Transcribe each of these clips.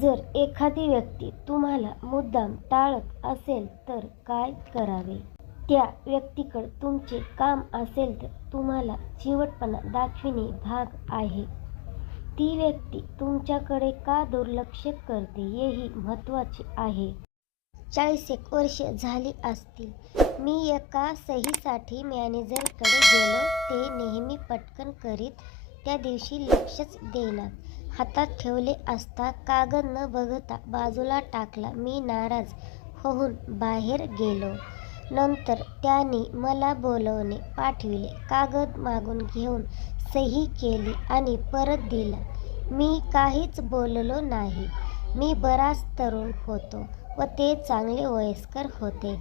जर एखादी व्यक्ती तुम्हाला मुद्दाम टाळत असेल तर काय करावे? त्या व्यक्तीकडे तुमचे काम असेल तर तुम्हाला चिवटपणा दाखविणे भाग आहे. ती व्यक्ती तुमच्याकडे का दुर्लक्ष करते हेही महत्त्वाचे आहे. 40 वर्षे झाली असतील. मी एका सहीसाठी मॅनेजरकडे गेलो. ते नेहमी पटकन करीत. त्या दिवशी लक्षच देईनात. हातात ठेवले असता कागद न बघता बाजूला टाकला. मी नाराज होऊन बाहेर गेलो. नंतर त्यांनी मला बोलावून पाठविले. कागद मागून घेऊन सही केली आणि परत दिला. मी काहीच बोललो नाही. मी बराच तरुण होतो व ते चांगले वयस्कर होते.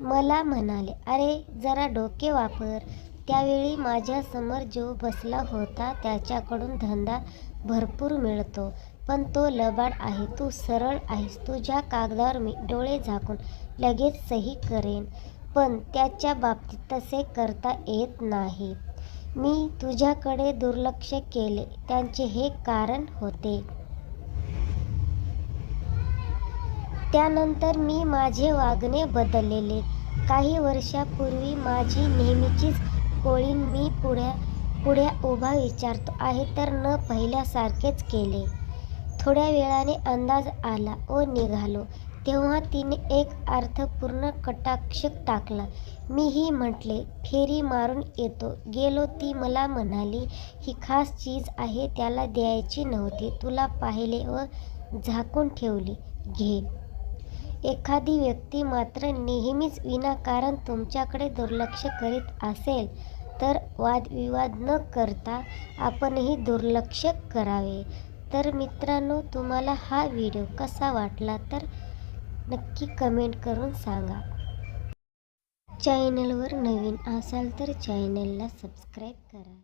मला म्हणाले, "अरे जरा डोके वापर." त्यावेळी माझ्यासमोर जो बसला होता त्याच्याकडून धंदा भरपूर मिळतो, पण तो लबाड आहे. तू सरळ आहेस. तुझ्या कागदावर मी डोळे झाकून लगेच सही करेन, पण त्याच्या बाबतीत तसे करता येत नाही. मी तुझ्याकडे दुर्लक्ष केले त्याचे हे कारण होते. त्यानंतर मी माझे वागणे बदलले. काही वर्षांपूर्वी माझी नेहमीचीच कोळी मी पुढ्या उभा विचारतो आहे तर न पहिल्यासारखेच केले. थोड्या वेळाने अंदाज आला व निघालो. तेव्हा तिने एक अर्थपूर्ण कटाक्ष टाकला. मीही म्हटले, "फेरी मारून येतो." गेलो. ती मला म्हणाली, "ही खास चीज आहे. त्याला द्यायची नव्हती. तुला पाहिले व झाकून ठेवली. घे." एखादी व्यक्ती मात्र नेहमीच विनाकारण तुमच्याकडे दुर्लक्ष करीत असेल तर वादविवाद न करता आपणही दुर्लक्ष करावे. तर मित्रांनो, तुम्हाला हा व्हिडिओ कसा वाटला तर नक्की कमेंट करून सांगा. चॅनलवर नवीन असाल तर चॅनलला सबस्क्राईब करा.